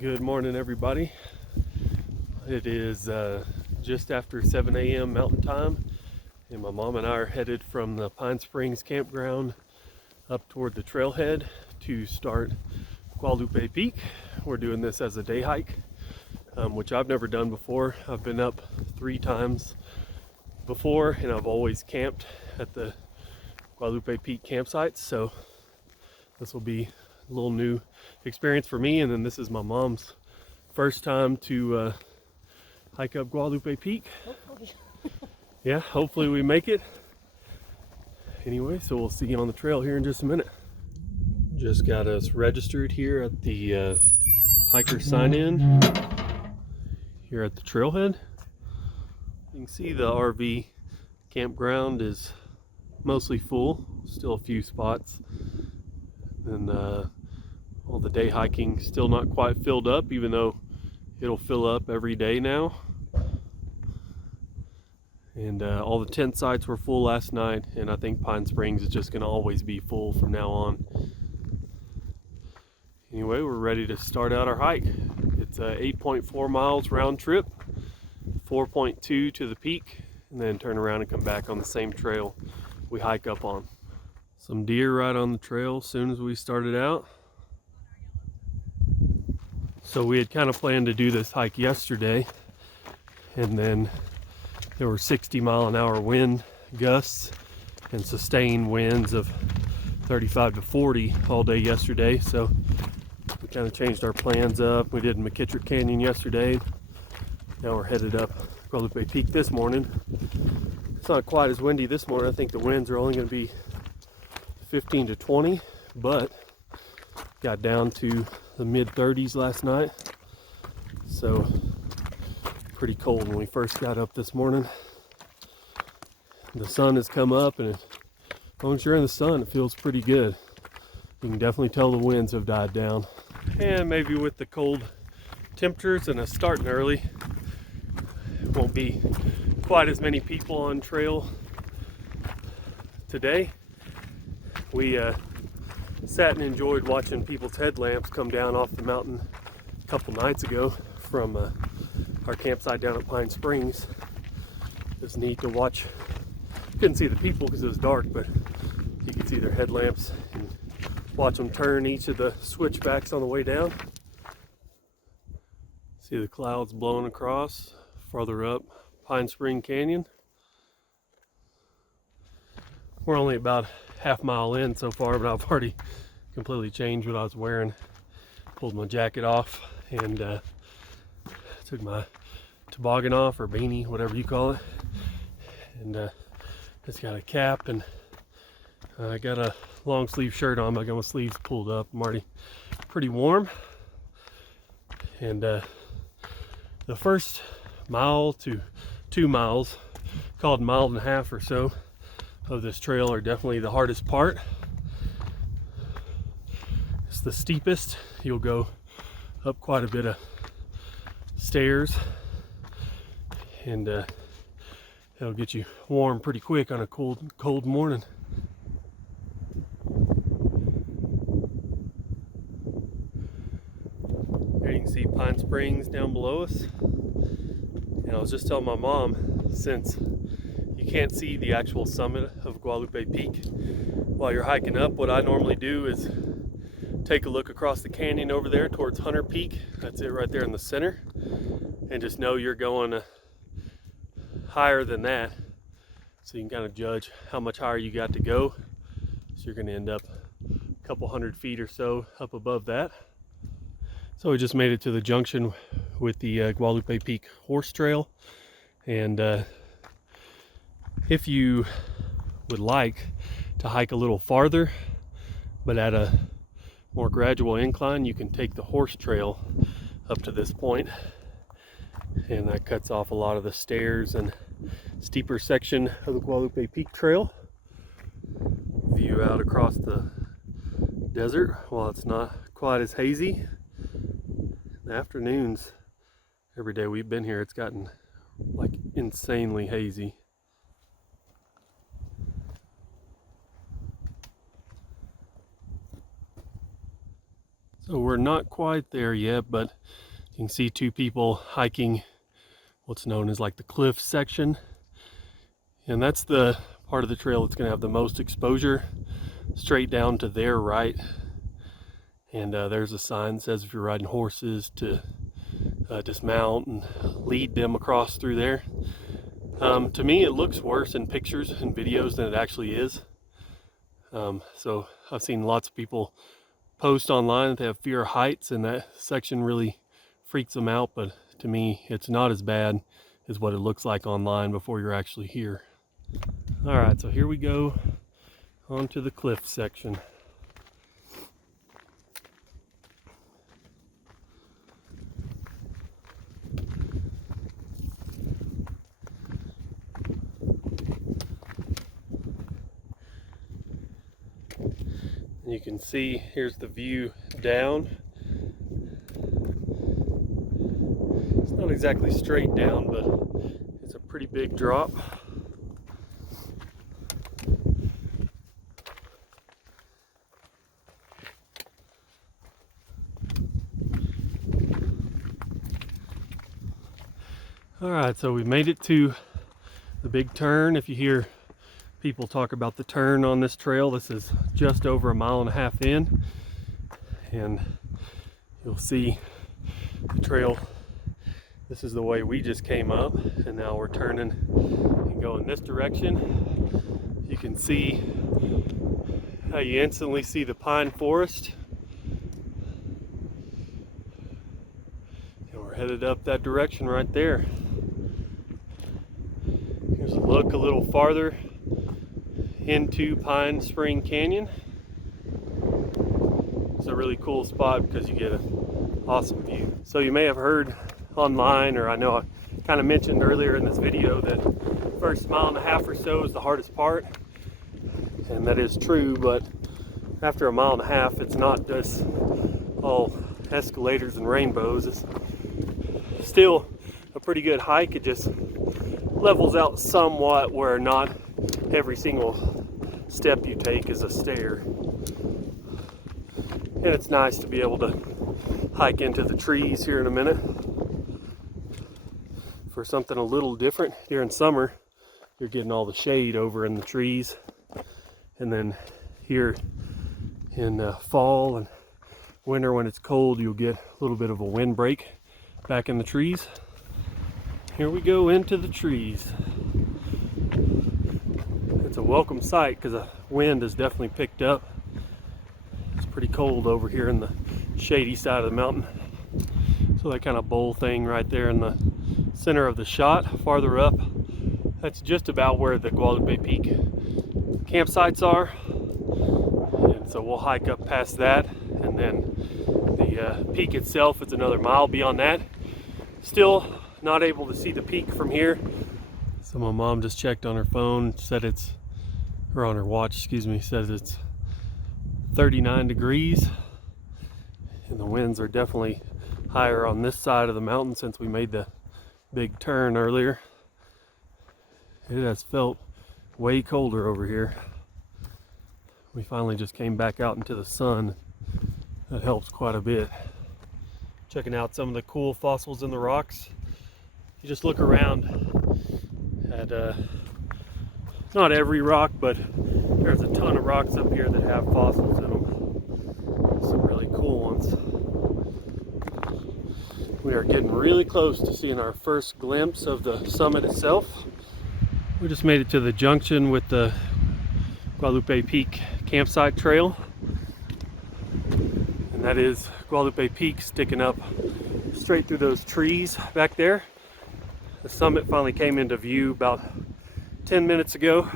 Good morning, everybody. It is just after 7 a.m. Mountain Time, and my mom and I are headed from the Pine Springs campground up toward the trailhead to start Guadalupe Peak. We're doing this as a day hike, which I've never done before. I've been up 3 times before, and I've always camped at the Guadalupe Peak campsites, so this will be a little new experience for me. And then this is my mom's first time to hike up Guadalupe Peak. Hopefully. Yeah, hopefully we make it. Anyway, so we'll see you on the trail here in just a minute. Just got us registered here at the hiker sign-in here at the trailhead. You can see the RV campground is mostly full, still a few spots, and all the day hiking still not quite filled up, even though it'll fill up every day now. And all the tent sites were full last night, and I think Pine Springs is just going to always be full from now on. Anyway, we're ready to start out our hike. It's 8.4 miles round trip, 4.2 to the peak, and then turn around and come back on the same trail we hike up on. Some deer right on the trail as soon as we started out. So we had kind of planned to do this hike yesterday, and then there were 60-mile-an-hour wind gusts and sustained winds of 35 to 40 all day yesterday. So we kind of changed our plans up. We did McKittrick Canyon yesterday. Now we're headed up Guadalupe Peak this morning. It's not quite as windy this morning. I think the winds are only going to be 15 to 20, but got down to the mid-30s last night. So pretty cold when we first got up this morning. The sun has come up, and as long as you're in the sun, it feels pretty good. You can definitely tell the winds have died down. And maybe with the cold temperatures and us starting early, won't be quite as many people on trail today. We sat and enjoyed watching people's headlamps come down off the mountain a couple nights ago from our campsite down at Pine Springs. It was neat to watch. Couldn't see the people because it was dark, but you could see their headlamps and watch them turn each of the switchbacks on the way down. See the clouds blowing across farther up Pine Spring Canyon. We're only about half mile in so far, but I've already completely changed what I was wearing. Pulled my jacket off and took my toboggan off, or beanie, whatever you call it. And it's got a cap, and I got a long sleeve shirt on, but I got my sleeves pulled up. I'm already pretty warm. And the first mile to 2 miles, called mile and a half or so, of this trail are definitely the hardest part. It's the steepest. You'll go up quite a bit of stairs, and it'll get you warm pretty quick on a cold morning. There you can see Pine Springs down below us. And I was just telling my mom, since you can't see the actual summit of Guadalupe Peak while you're hiking up, what I normally do is take a look across the canyon over there towards Hunter Peak. That's it right there in the center. And just know you're going higher than that, so you can kind of judge how much higher you got to go. So you're going to end up a couple hundred feet or so up above that. So we just made it to the junction with the Guadalupe Peak horse trail, and if you would like to hike a little farther but at a more gradual incline, you can take the horse trail up to this point, and that cuts off a lot of the stairs and steeper section of the Guadalupe Peak trail. View out across the desert while it's not quite as hazy. In the afternoons, every day we've been here, it's gotten like insanely hazy. So we're not quite there yet, but you can see two people hiking what's known as like the cliff section. And that's the part of the trail that's gonna have the most exposure, straight down to their right. And there's a sign that says if you're riding horses to dismount and lead them across through there. To me, it looks worse in pictures and videos than it actually is. So I've seen lots of people post online that they have fear of heights, and that section really freaks them out. But to me, it's not as bad as what it looks like online before you're actually here. All right, so here we go onto the cliff section. You can see here's the view down. It's not exactly straight down, but it's a pretty big drop. All right, so we made it to the big turn. If you hear people talk about the turn on this trail, this is just over 1.5 miles in, and you'll see the trail. This is the way we just came up, and now we're turning and going this direction. You can see how you instantly see the pine forest, and we're headed up that direction right there. Here's a look a little farther into Pine Spring Canyon. It's a really cool spot because you get an awesome view. So you may have heard online, or I know I kind of mentioned earlier in this video, that first 1.5 miles or so is the hardest part, and that is true. But after 1.5 miles, it's not just all escalators and rainbows. It's still a pretty good hike. It just levels out somewhat, where not every single step you take is a stair. And it's nice to be able to hike into the trees here in a minute for something a little different. During summer, you're getting all the shade over in the trees, and then here in fall and winter when it's cold, you'll get a little bit of a wind break back in the trees. Here we go into the trees. It's a welcome sight because the wind has definitely picked up. It's pretty cold over here in the shady side of the mountain. So that kind of bowl thing right there in the center of the shot, farther up, that's just about where the Guadalupe Peak campsites are. And so we'll hike up past that, and then the peak itself is another mile beyond that. Still not able to see the peak from here. So my mom just checked on her phone, said it's, or on her watch, excuse me, says it's 39 degrees. And the winds are definitely higher on this side of the mountain since we made the big turn earlier. It has felt way colder over here. We finally just came back out into the sun. That helps quite a bit. Checking out some of the cool fossils in the rocks. You just look around at not every rock, but there's a ton of rocks up here that have fossils in them. Some really cool ones. We are getting really close to seeing our first glimpse of the summit itself. We just made it to the junction with the Guadalupe Peak campsite trail. And that is Guadalupe Peak sticking up straight through those trees back there. The summit finally came into view about 10 minutes ago.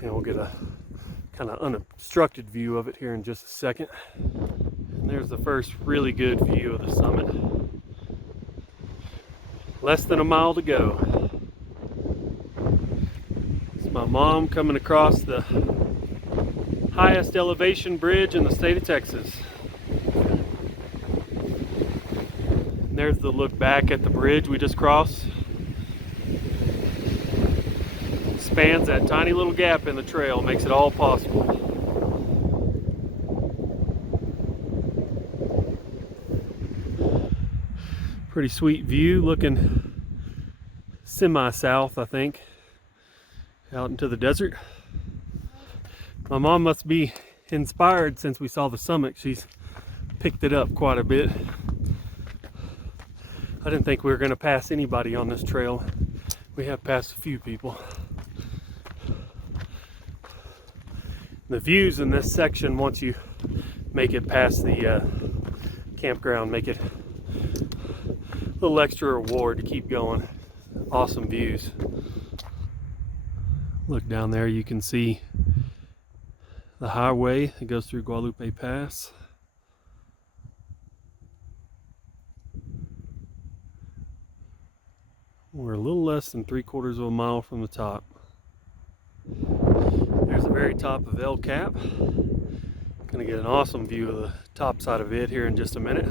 And we'll get a kind of unobstructed view of it here in just a second. And there's the first really good view of the summit. Less than a mile to go. It's my mom coming across the highest elevation bridge in the state of Texas. And there's the look back at the bridge we just crossed. Spans that tiny little gap in the trail, makes it all possible. Pretty sweet view, looking semi-south, I think, out into the desert. My mom must be inspired since we saw the summit. She's picked it up quite a bit. I didn't think we were going to pass anybody on this trail. We have passed a few people. The views in this section, once you make it past the campground, make it a little extra reward to keep going. Awesome views. Look down there, you can see the highway that goes through Guadalupe Pass. We're a little less than 3/4 of a mile from the top. There's the very top of El Cap. Gonna get an awesome view of the top side of it here in just a minute.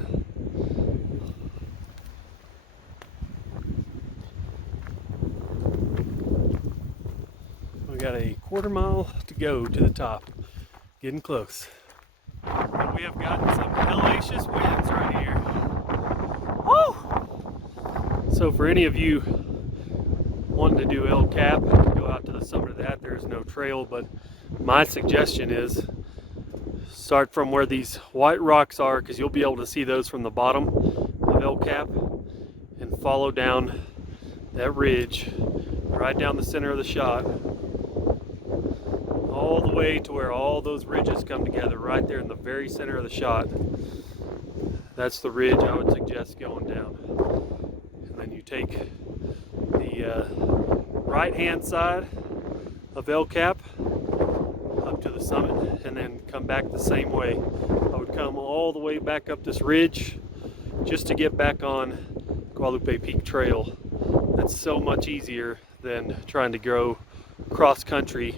We got a 1/4 mile to go to the top. Getting close. And we have gotten some hellacious winds right here. Woo! So for any of you wanting to do El Cap, go out to the summit of that. There's no trail, but my suggestion is start from where these white rocks are, because you'll be able to see those from the bottom of El Cap, and follow down that ridge right down the center of the shot, all the way to where all those ridges come together, right there in the very center of the shot. That's the ridge I would suggest going down. And then you take the right hand side of El Cap up to the summit, and then come back the same way. I would come all the way back up this ridge just to get back on Guadalupe Peak Trail. That's so much easier than trying to go cross country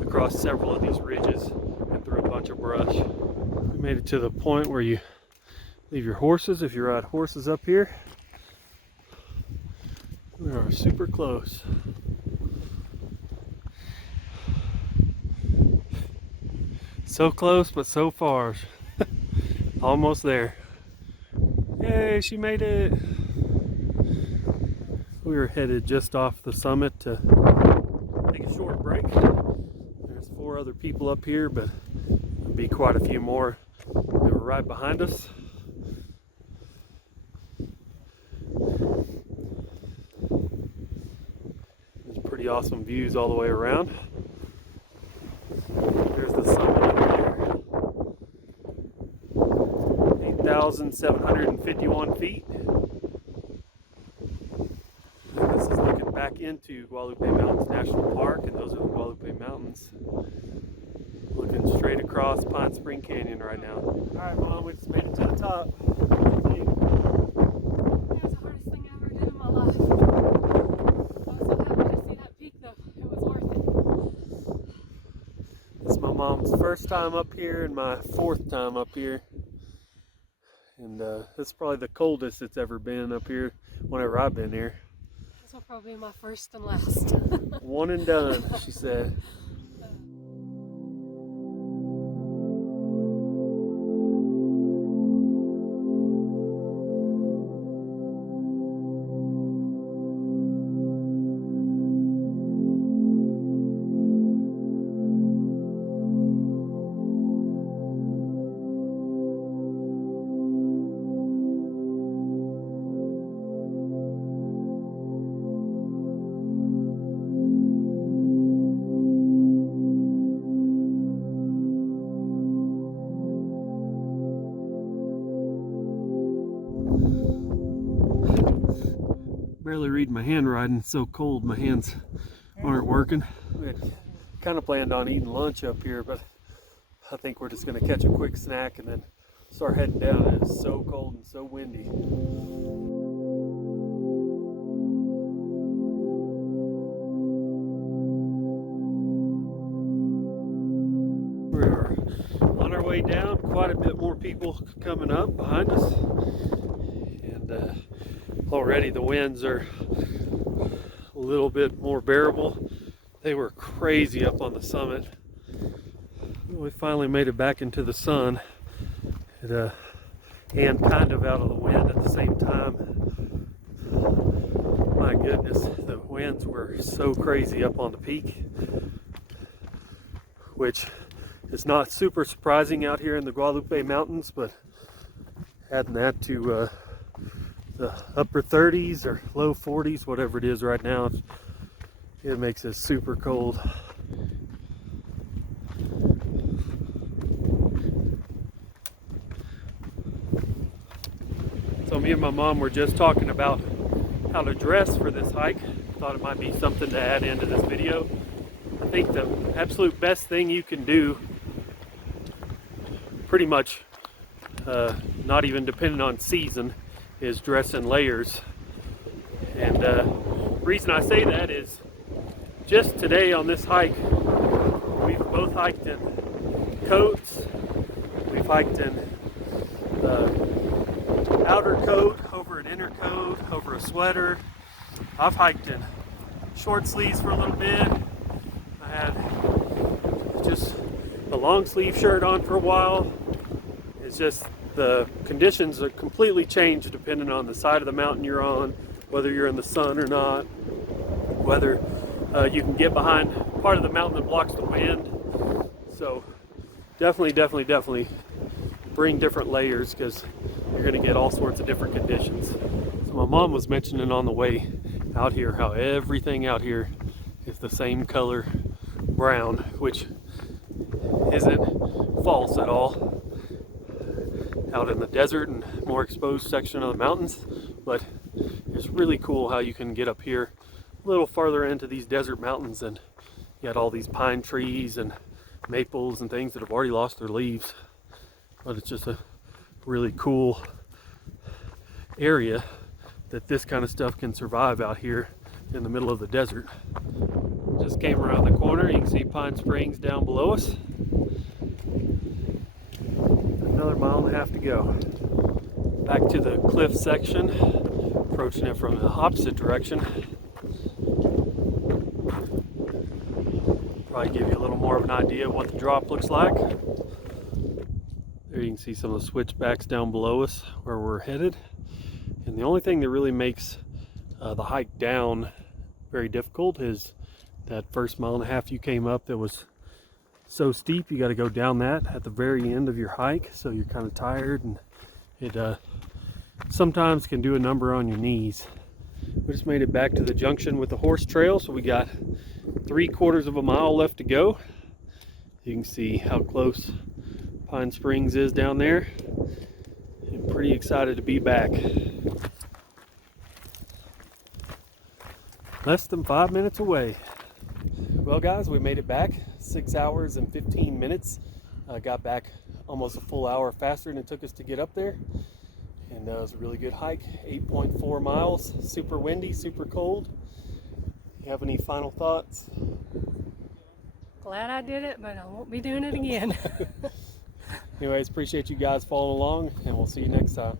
across several of these ridges and through a bunch of brush. We made it to the point where you leave your horses if you ride horses up here. We are super close. So close, but so far. Almost there. Yay, she made it. We were headed just off the summit to take a short break. There's 4 other people up here, but there'll be quite a few more. They were right behind us. There's pretty awesome views all the way around. There's the summit over there. 8,751 feet. And this is looking back into Guadalupe Mountains National Park, and those are the Guadalupe Mountains. Looking straight across Pine Spring Canyon right now. Alright, Mom, we just made it to the top. That was the hardest thing I ever did in my life. I was so happy to see that peak, though. It was worth it. It's my mom's first time up here and my 4th time up here. And it's probably the coldest it's ever been up here whenever I've been here. This will probably be my first and last. One and done, she said. Barely read my handwriting, it's so cold my hands aren't working. We had kind of planned on eating lunch up here, but I think we're just going to catch a quick snack and then start heading down. It's so cold and so windy. We're on our way down, quite a bit more people coming up behind us, and already the winds are a little bit more bearable. They were crazy up on the summit. We finally made it back into the sun, and kind of out of the wind at the same time. My goodness, the winds were so crazy up on the peak, which is not super surprising out here in the Guadalupe Mountains, but adding that to the upper 30s or low 40s, whatever it is right now, it makes it super cold. So me and my mom were just talking about how to dress for this hike. Thought it might be something to add into this video. I think the absolute best thing you can do, pretty much not even depending on season, is dress in layers. And the reason I say that is just today on this hike, we've both hiked in coats. We've hiked in outer coat over an inner coat over a sweater. I've hiked in short sleeves for a little bit. I had just a long sleeve shirt on for a while. It's just the conditions are completely changed depending on the side of the mountain you're on, whether you're in the sun or not, whether you can get behind part of the mountain that blocks the wind. So definitely bring different layers, because you're going to get all sorts of different conditions. So my mom was mentioning on the way out here how everything out here is the same color brown, which isn't false at all out in the desert and more exposed section of the mountains. But it's really cool how you can get up here a little farther into these desert mountains and you got all these pine trees and maples and things that have already lost their leaves. But it's just a really cool area that this kind of stuff can survive out here in the middle of the desert. Just came around the corner. You can see Pine Springs down below us. Another mile and a half to go. Back to the cliff section, approaching it from the opposite direction. Probably give you a little more of an idea of what the drop looks like. There you can see some of the switchbacks down below us where we're headed. And the only thing that really makes the hike down very difficult is that first mile and a half you came up that was so steep. You got to go down that at the very end of your hike, so you're kind of tired, and it sometimes can do a number on your knees. We just made it back to the junction with the horse trail, so we got 3/4 of a mile left to go. You can see how close Pine Springs is down there. I'm pretty excited to be back. Less than 5 minutes away. Well guys, we made it back 6 hours and 15 minutes. Got back almost a full hour faster than it took us to get up there. And it was a really good hike, 8.4 miles, super windy, super cold. You have any final thoughts? Glad I did it, but I won't be doing it again. Anyways, appreciate you guys following along, and we'll see you next time.